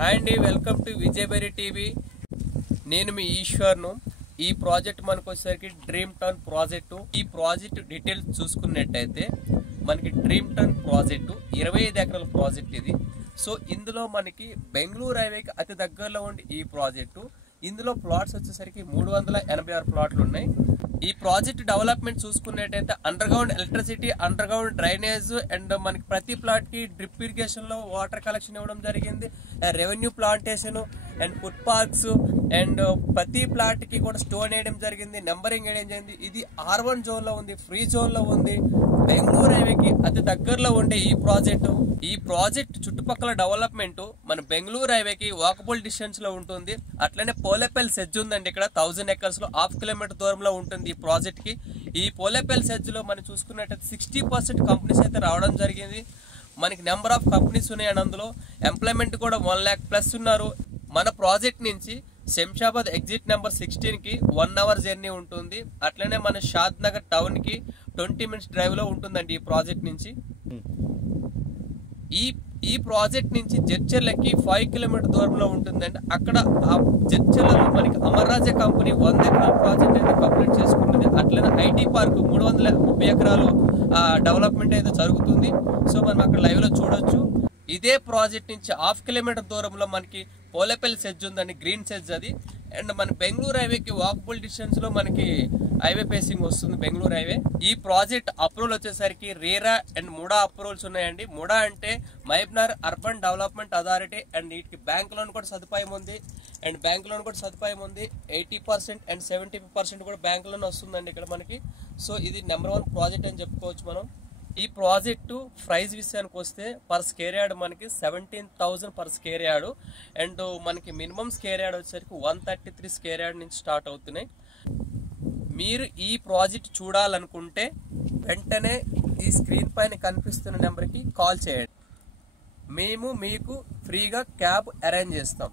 Hi అండి, welcome to విజయబెరి TV. నేను మీ ఈశ్వర్ను. ఈ ప్రాజెక్ట్ మనకు వచ్చేసరికి డ్రీమ్ టౌన్ ప్రాజెక్టు. ఈ ప్రాజెక్టు డీటెయిల్స్ చూసుకున్నట్టయితే మనకి డ్రీమ్ టౌన్ ప్రాజెక్టు 25 ఎకరాల ప్రాజెక్ట్ ఇది. సో ఇందులో మనకి బెంగళూరు హైవేకి అతి దగ్గరలో ఉండి ఈ ప్రాజెక్టు. ఇందులో ప్లాట్స్ వచ్చేసరికి 386 ప్లాట్లు ఉన్నాయి. ఈ ప్రాజెక్ట్ డెవలప్మెంట్ చూసుకున్నట్టయితే under ground electricity, under ground drainage and మనకి ప్రతి ప్లాట్ కి డ్రిప్ ఇరిగేషన్ లో వాటర్ కలెక్షన్ ఇవ్వడం జరిగింది. Revenue plantation and food parks and ప్రతి ప్లాట్ కి కూడా స్టోన్ వేయడం జరిగింది, నెంబరింగ్ వేయడం జరిగింది. ఇది R1 జోన్ లో ఉంది, ఫ్రీ జోన్ లో ఉంది. బెంగళూరు హైవేకి అతి దగ్గరలో ఉండే ఈ ప్రాజెక్ట్ చుట్టుపక్కల డెవలప్మెంట్ మన బెంగళూరు హైవేకి వాకబుల్ డిస్టెన్స్ లో ఉంటుంది. అట్లనే పోలేపల్లి సెజ్ ఉందండి. ఇక్కడ 1000 ఎకర్స్ లో 1/2 కిలోమీటర్ దూరంలో ఉంటుంది ఈ ప్రాజెక్ట్ కి. ఈ పోలేపల్లి సెజ్ లో మనం చూసుకున్నట్టయితే 60% కంపెనీస్ అయితే రావడం జరిగింది. మనకి నెంబర్ ఆఫ్ కంపెనీస్ ఉన్నాయండి. అందులో ఎంప్లాయ్మెంట్ కూడా 1 lakh ప్లస్ ఉన్నారు. మన ప్రాజెక్ట్ నుంచి శంషాబాద్ ఎగ్జిట్ నెంబర్ 16 కి 1 hour జర్నీ ఉంటుంది. అట్లనే మన షాద్ నగర్ టౌన్ కి 20 minutes డ్రైవ్ లో ఉంటుందండి ఈ ప్రాజెక్ట్ నుంచి. ఈ ప్రాజెక్ట్ నుంచి జడ్చర్లకి 5 కిలోమీటర్ దూరంలో ఉంటుందండి. అక్కడ ఆ జడ్చర్లలో మనకి అమర్రాజా కంపెనీ 100 ఎకరాల ప్రాజెక్ట్ అయితే కంప్లీట్ చేసుకుంటుంది. అట్లనే ఐటీ పార్క్ 330 ఎకరాలు డెవలప్మెంట్ అయితే జరుగుతుంది. సో మనం అక్కడ లైవ్ లో చూడొచ్చు. ఇదే ప్రాజెక్ట్ నుంచి 1/2 కిలోమీటర్ దూరంలో మనకి పోలేపల్లి సెజ్ ఉందండి, గ్రీన్ సెజ్ అది. అండ్ మన బెంగళూరు హైవేకి వాకబుల్ డిస్టెన్స్ లో మనకి హైవే పేసింగ్ వస్తుంది బెంగళూరు హైవే. ఈ ప్రాజెక్ట్ అప్రూవల్ వచ్చేసరికి రేరా అండ్ ముడా అప్రూవల్స్ ఉన్నాయండి. ముడా అంటే Mahabubnagar urban development authority. And వీటికి బ్యాంక్ లోన్ కూడా సదుపాయం ఉంది. 80% అండ్ 75% కూడా బ్యాంక్ లోన్ వస్తుందండి ఇక్కడ మనకి. సో ఇది నెంబర్ 1 ప్రాజెక్ట్ అని చెప్పుకోవచ్చు మనం. ఈ ప్రాజెక్టు ప్రైస్ విషయానికి వస్తే పర్ స్క్వేర్ యార్డ్ మనకి 17,000 పర్ స్క్వేర్ యార్డ్. అండ్ మనకి మినిమం స్క్వేర్ యార్డ్ వచ్చేసరికి 133 స్క్వేర్ యార్డ్ నుంచి స్టార్ట్ అవుతున్నాయి. మీరు ఈ ప్రాజెక్ట్ చూడాలనుకుంటే వెంటనే ఈ స్క్రీన్ పైన కనిపిస్తున్న నెంబర్కి కాల్ చేయండి. మేము మీకు ఫ్రీగా క్యాబ్ అరేంజ్ చేస్తాం.